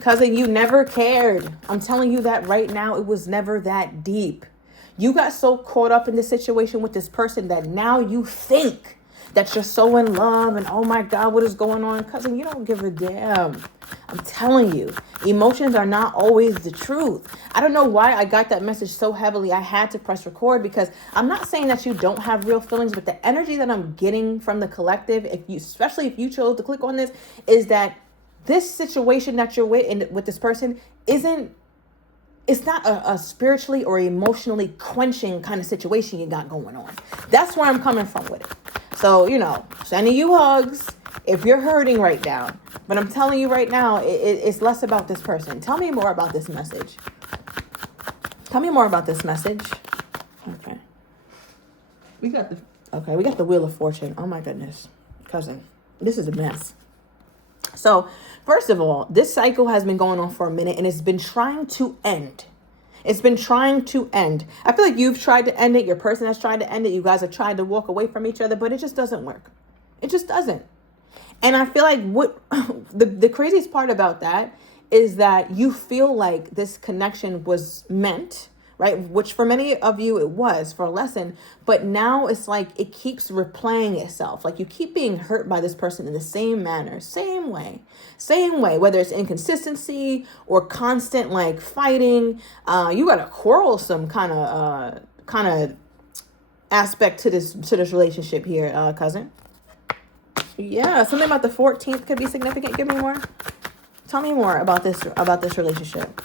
Cousin, you never cared. I'm telling you that right now. It was never that deep. You got so caught up in this situation with this person that now you think that you're so in love and oh my God, what is going on? Cousin, you don't give a damn. I'm telling you, emotions are not always the truth. I don't know why I got that message so heavily. I had to press record because I'm not saying that you don't have real feelings, but the energy that I'm getting from the collective, especially if you chose to click on this, is that this situation that you're with this person it's not a spiritually or emotionally quenching kind of situation you got going on. That's where I'm coming from with it. So, sending you hugs if you're hurting right now. But I'm telling you right now, it's less about this person. Tell me more about this message. Tell me more about this message. Okay. We got the Wheel of Fortune. Oh my goodness. Cousin, this is a mess. So, first of all, this cycle has been going on for a minute and it's been trying to end. It's been trying to end. I feel like you've tried to end it. Your person has tried to end it. You guys have tried to walk away from each other, but it just doesn't work. It just doesn't. And I feel like what the craziest part about that is that you feel like this connection was meant, right? Which for many of you, it was for a lesson, but now it's like it keeps replaying itself. Like you keep being hurt by this person in the same manner, same way, whether it's inconsistency or constant like fighting. You got a quarrelsome kind of aspect to this relationship here, cousin. Yeah, something about the 14th could be significant. Give me more. Tell me more about this relationship.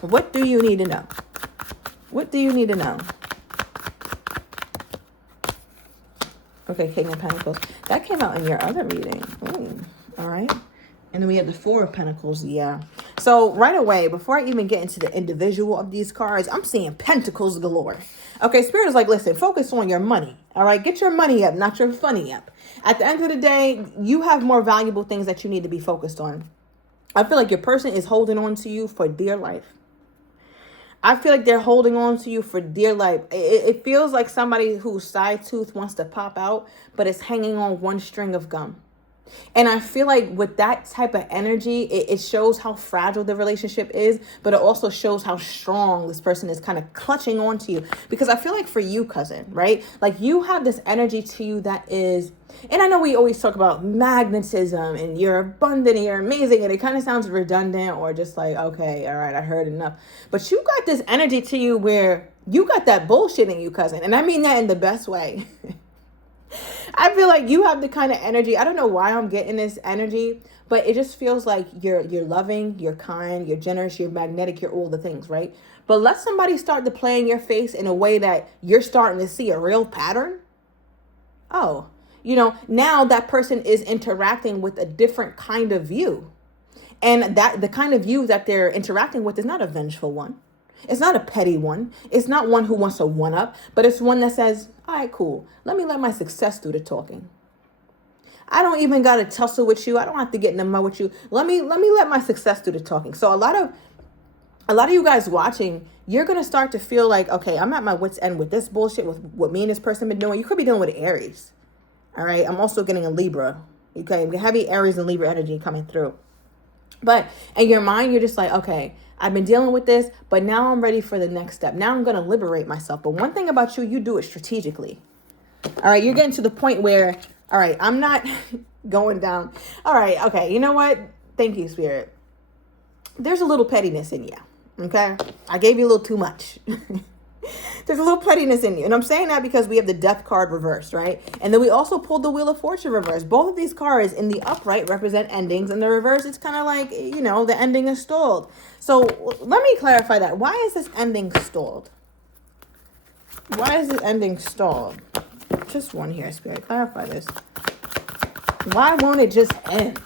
What do you need to know? What do you need to know? Okay, King of Pentacles. That came out in your other reading. Ooh, all right. And then we have the Four of Pentacles. Yeah. So right away, before I even get into the individual of these cards, I'm seeing Pentacles galore. Okay, Spirit is like, listen, focus on your money. All right, get your money up, not your funny up. At the end of the day, you have more valuable things that you need to be focused on. I feel like your person is holding on to you for dear life. I feel like they're holding on to you for dear life. It feels like somebody whose side tooth wants to pop out, but it's hanging on one string of gum. And I feel like with that type of energy, it shows how fragile the relationship is, but it also shows how strong this person is kind of clutching onto you. Because I feel like for you, cousin, right? Like you have this energy to you that is, and I know we always talk about magnetism and you're abundant and you're amazing. And it kind of sounds redundant or just like, okay, all right, I heard enough. But you got this energy to you where you got that bullshit in you, cousin. And I mean that in the best way. I feel like you have the kind of energy. I don't know why I'm getting this energy, but it just feels like you're loving, you're kind, you're generous, you're magnetic, you're all the things, right? But let somebody start to play in your face in a way that you're starting to see a real pattern. Oh, now that person is interacting with a different kind of you. And that the kind of you that they're interacting with is not a vengeful one. It's not a petty one. It's not one who wants to one up, but it's one that says, all right, cool. Let my success do the talking. I don't even got to tussle with you. I don't have to get in the mud with you. Let my success do the talking. So a lot of you guys watching, you're going to start to feel like, okay, I'm at my wit's end with this bullshit, with what me and this person been doing. You could be dealing with Aries. All right. I'm also getting a Libra. Okay. Heavy Aries and Libra energy coming through. But in your mind, you're just like, okay, I've been dealing with this, but now I'm ready for the next step. Now I'm going to liberate myself. But one thing about you do it strategically. All right. You're getting to the point where, all right, I'm not going down. All right. Okay. You know what? Thank you, Spirit. There's a little pettiness in you. Okay. I gave you a little too much. There's a little pettiness in you. And I'm saying that because we have the Death card reversed, right? And then we also pulled the Wheel of Fortune reversed. Both of these cards in the upright represent endings. And the reverse, it's kind of like, the ending is stalled. So let me clarify that. Why is this ending stalled? Why is this ending stalled? Just one here, Spirit. Clarify this. Why won't it just end?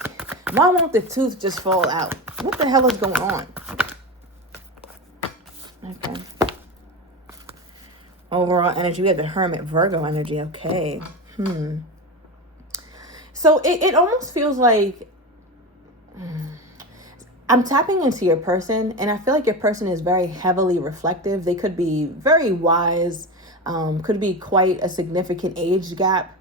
Why won't the tooth just fall out? What the hell is going on? Okay. Overall energy, we have the Hermit, Virgo energy. Okay. So it almost feels like I'm tapping into your person, and I feel like your person is very heavily reflective. They could be very wise, could be quite a significant age gap.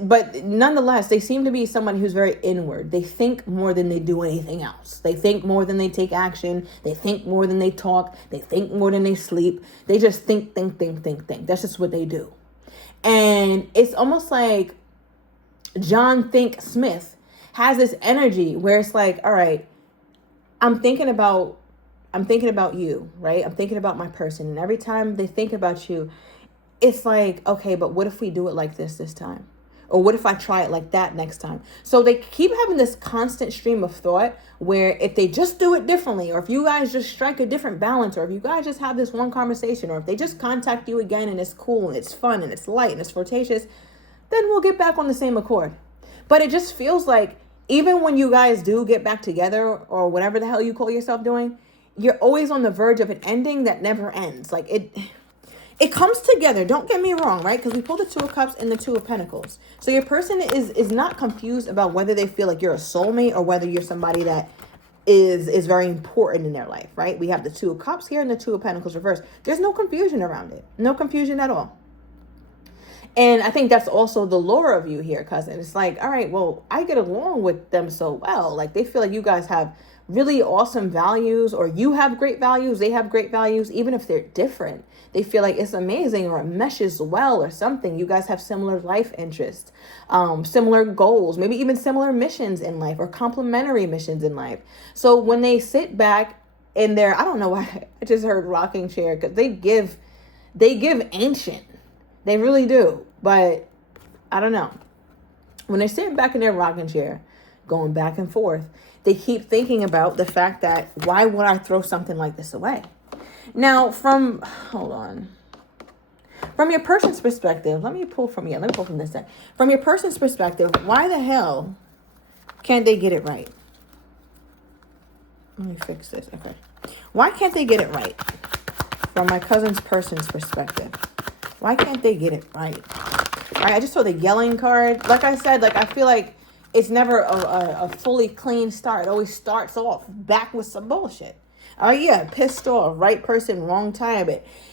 but nonetheless, they seem to be someone who's very inward. They think more than they do anything else. They think more than they take action. They think more than they talk. They think more than they sleep. They just think. That's just what they do. And it's almost like John Think Smith has this energy where it's like, all right, I'm thinking about you, right? I'm thinking about my person. And every time they think about you, it's like, okay, but what if we do it like this time? Or what if I try it like that next time? So they keep having this constant stream of thought where if they just do it differently, or if you guys just strike a different balance, or if you guys just have this one conversation, or if they just contact you again and it's cool and it's fun and it's light and it's flirtatious, then we'll get back on the same accord. But it just feels like even when you guys do get back together, or whatever the hell you call yourself doing, you're always on the verge of an ending that never ends. Like it comes together. Don't get me wrong, right? Because we pulled the Two of Cups and the Two of Pentacles. So your person is not confused about whether they feel like you're a soulmate or whether you're somebody that is very important in their life, right? We have the Two of Cups here and the Two of Pentacles reversed. There's no confusion around it. No confusion at all. And I think that's also the lure of you here, cousin. It's like, all right, well, I get along with them so well. Like they feel like you guys have really awesome values, or you have great values, they have great values, even if they're different. They feel like it's amazing, or it meshes well or something. You guys have similar life interests, similar goals, maybe even similar missions in life, or complementary missions in life. So when they sit back in their, I don't know why I just heard rocking chair, because they give ancient. They really do. But I don't know. When they're sitting back in their rocking chair, going back and forth, they keep thinking about the fact that, why would I throw something like this away? Now, from your person's perspective, let me pull from this side. From your person's perspective, why the hell can't they get it right? Let me fix this. Okay. Why can't they get it right? From my person's perspective. Why can't they get it right? All right, I just saw the yelling card. Like I said, like I feel like it's never a fully clean start. It always starts off back with some bullshit. Oh yeah, pissed off, right person, wrong time.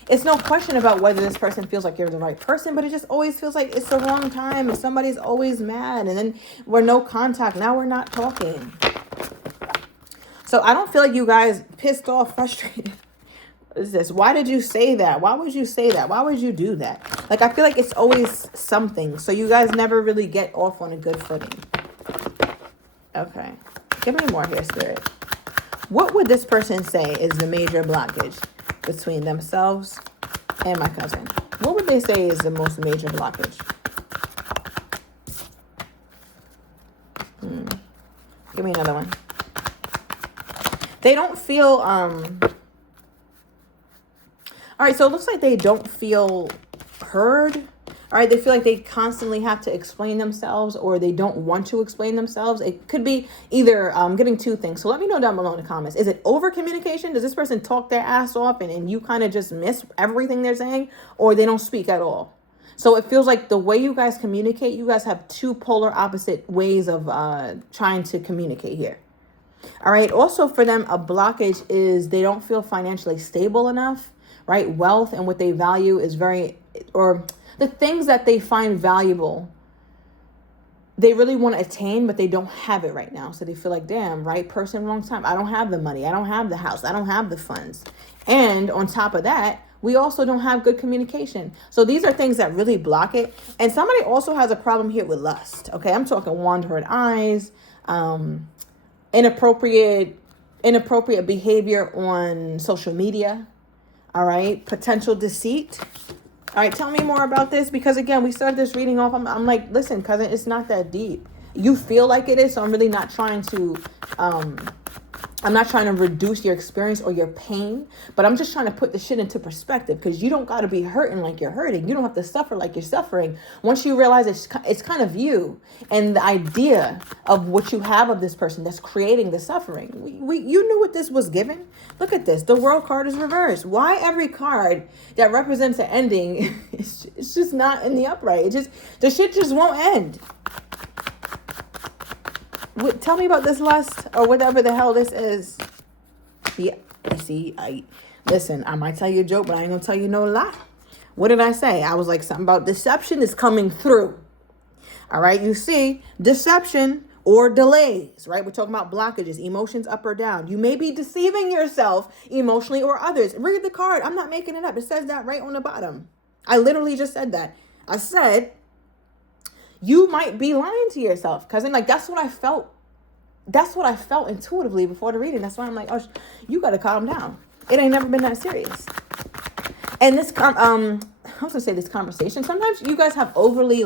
It's no question about whether this person feels like you're the right person, but it just always feels like it's the wrong time and somebody's always mad, and then we're no contact. Now we're not talking. So I don't feel like you guys pissed off, frustrated. What is this? Why did you say that? Why would you say that? Why would you do that? Like, I feel like it's always something. So you guys never really get off on a good footing. Okay. Give me more here, Spirit. What would this person say is the major blockage between themselves and my cousin? What would they say is the most major blockage? Give me another one. They don't feel, all right, so it looks like they don't feel heard. All right, they feel like they constantly have to explain themselves, or they don't want to explain themselves. It could be either getting two things. So let me know down below in the comments. Is it over communication? Does this person talk their ass off and you kind of just miss everything they're saying, or they don't speak at all? So it feels like the way you guys communicate, you guys have two polar opposite ways of trying to communicate here. All right. Also for them, a blockage is they don't feel financially stable enough, right? Wealth and what they value is or the things that they find valuable, they really want to attain, but they don't have it right now. So they feel like, damn, right person, wrong time. I don't have the money. I don't have the house. I don't have the funds. And on top of that, we also don't have good communication. So these are things that really block it. And somebody also has a problem here with lust. Okay, I'm talking wandering eyes, inappropriate behavior on social media. All right, potential deceit. All right, tell me more about this, because again, we started this reading off. I'm like, listen, cousin, it's not that deep. You feel like it is, so I'm really not trying to reduce your experience or your pain, but I'm just trying to put the shit into perspective, because you don't got to be hurting like you're hurting. You don't have to suffer like you're suffering. Once you realize it's kind of you and the idea of what you have of this person that's creating the suffering. You knew what this was given. Look at this. The World card is reversed. Why every card that represents an ending, it's just not in the upright. The shit just won't end. Tell me about this lust or whatever the hell this is. Yeah, listen, I might tell you a joke, but I ain't gonna tell you no lie. What did I say? I was like, something about deception is coming through. All right, you see deception or delays, right? We're talking about blockages, emotions up or down. You may be deceiving yourself emotionally or others. Read the card. I'm not making it up. It says that right on the bottom. I literally just said that. I said, you might be lying to yourself, cousin. Like, that's what I felt. That's what I felt intuitively before the reading. That's why I'm like, oh, you got to calm down. It ain't never been that serious. And this, I was gonna say this conversation. Sometimes you guys have overly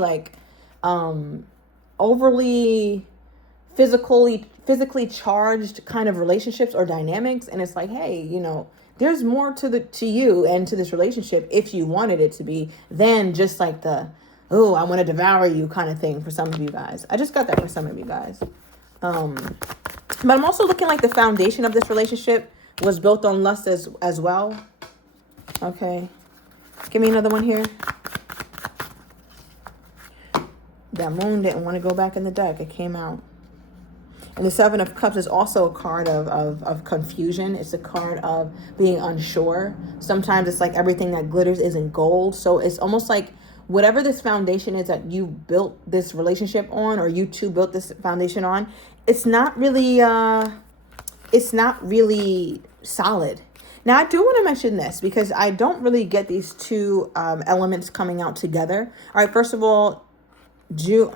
physically charged kind of relationships or dynamics, and it's like, hey, you know, there's more to you and to this relationship, if you wanted it to be, than just like the, oh, I want to devour you kind of thing for some of you guys. I just got that for some of you guys. But I'm also looking like the foundation of this relationship was built on lust as well. Okay. Give me another one here. That moon didn't want to go back in the deck. It came out. And the Seven of Cups is also a card of confusion. It's a card of being unsure. Sometimes it's like everything that glitters isn't gold. So it's almost like whatever this foundation is that you built this relationship on, or you two built this foundation on, it's not really solid. Now, I do want to mention this because I don't really get these two elements coming out together. All right, first of all, July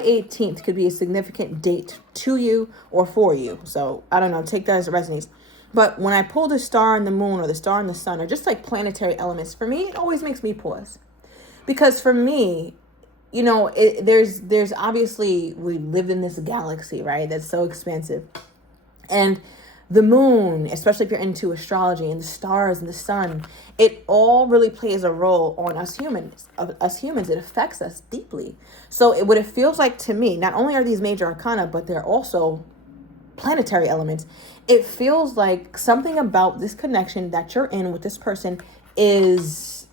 18th could be a significant date to you or for you. So I don't know, take that as it resonates. But when I pull the star and the moon or the star and the sun, or just like planetary elements, for me, it always makes me pause. Because for me, you know, there's obviously, we live in this galaxy, right? That's so expansive. And the moon, especially if you're into astrology, and the stars and the sun, it all really plays a role on us humans. It affects us deeply. So what it feels like to me, not only are these major arcana, but they're also planetary elements. It feels like something about this connection that you're in with this person is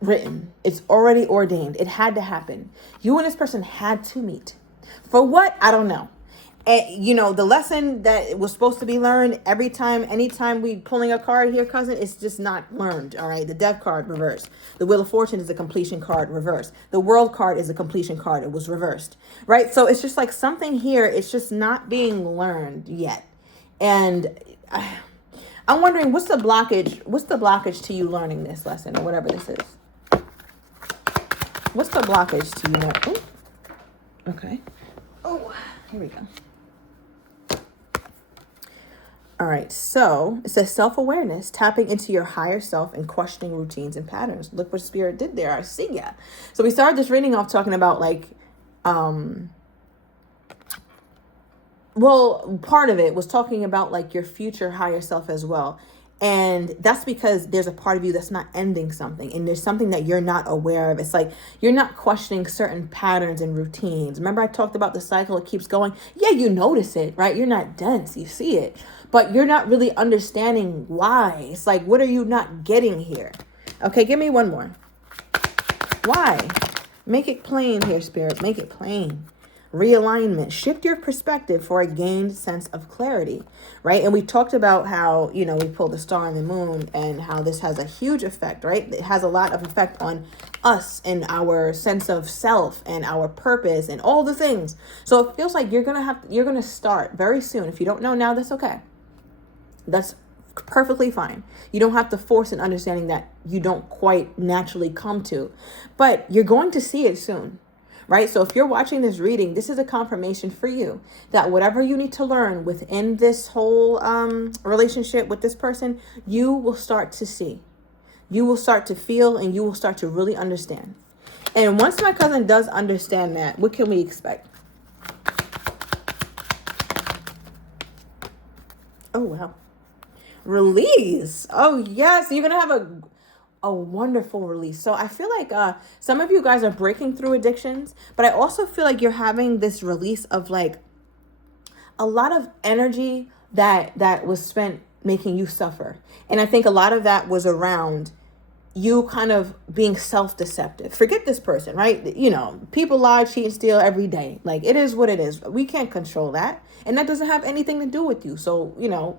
written. It's already ordained. It had to happen. You and this person had to meet. For what? I don't know. And, you know, the lesson that was supposed to be learned anytime we pulling a card here, cousin, it's just not learned. All right. The Death card reversed. The Wheel of Fortune is a completion card reversed. The World card is a completion card. It was reversed. Right. So it's just like something here. It's just not being learned yet. And I'm wondering, what's the blockage? What's the blockage to you learning this lesson or whatever this is? What's the blockage to you? Oh, okay. Oh, here we go. All right, so it says self-awareness, tapping into your higher self and questioning routines and patterns. Look what Spirit did there. I see ya. So we started this reading off talking about like, well, part of it was talking about like your future higher self as well. And that's because there's a part of you that's not ending something, and there's something that you're not aware of. It's like you're not questioning certain patterns and routines. Remember I talked about the cycle, it keeps going. Yeah, you notice it, right? You're not dense, you see it, but you're not really understanding why. It's like, what are you not getting here? Okay, give me one more. Why? Make it plain here, Spirit. Make it plain. Realignment. Shift your perspective for a gained sense of clarity, right? And we talked about how, you know, we pulled the star and the moon and how this has a huge effect, right? It has a lot of effect on us and our sense of self and our purpose and all the things. So it feels like you're going to start very soon. If you don't know now, that's okay. That's perfectly fine. You don't have to force an understanding that you don't quite naturally come to, but you're going to see it soon. Right? So if you're watching this reading, this is a confirmation for you that whatever you need to learn within this whole relationship with this person, you will start to see. You will start to feel, and you will start to really understand. And once my cousin does understand that, what can we expect? Oh, wow. Release. Oh, yes. You're going to have a wonderful release. So I feel like some of you guys are breaking through addictions, but I also feel like you're having this release of like a lot of energy that was spent making you suffer. And I think a lot of that was around you kind of being self-deceptive. Forget this person, right? You know, people lie, cheat, and steal every day. Like, it is what it is. We can't control that. And that doesn't have anything to do with you. So, you know,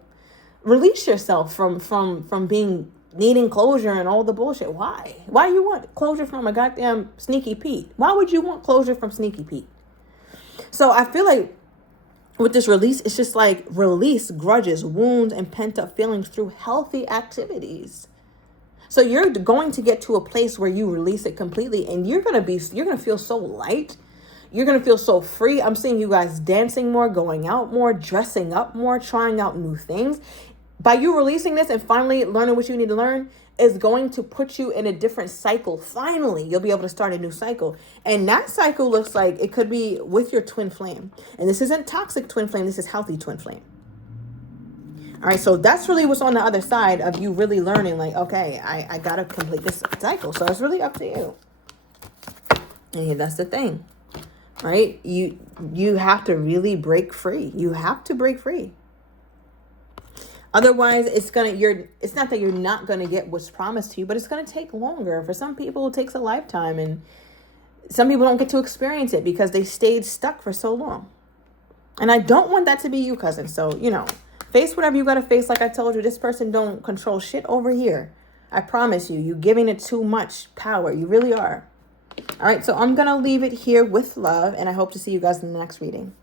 release yourself from being needing closure and all the bullshit. Why? Why you want closure from a goddamn Sneaky Pete? Why would you want closure from Sneaky Pete? So I feel like with this release, it's just like release grudges, wounds, and pent-up feelings through healthy activities. So you're going to get to a place where you release it completely, and you're gonna feel so light. You're gonna feel so free. I'm seeing you guys dancing more, going out more, dressing up more, trying out new things. By you releasing this and finally learning what you need to learn is going to put you in a different cycle. Finally, you'll be able to start a new cycle. And that cycle looks like it could be with your twin flame. And this isn't toxic twin flame. This is healthy twin flame. All right, so that's really what's on the other side of you really learning, like, okay, I got to complete this cycle. So it's really up to you. And that's the thing, right? You have to really break free. You have to break free. Otherwise, it's not that you're not going to get what's promised to you, but it's going to take longer. For some people, it takes a lifetime. And some people don't get to experience it because they stayed stuck for so long. And I don't want that to be you, cousin. So, face whatever you got to face. Like I told you, this person don't control shit over here. I promise you, you're giving it too much power. You really are. All right, so I'm going to leave it here with love, and I hope to see you guys in the next reading.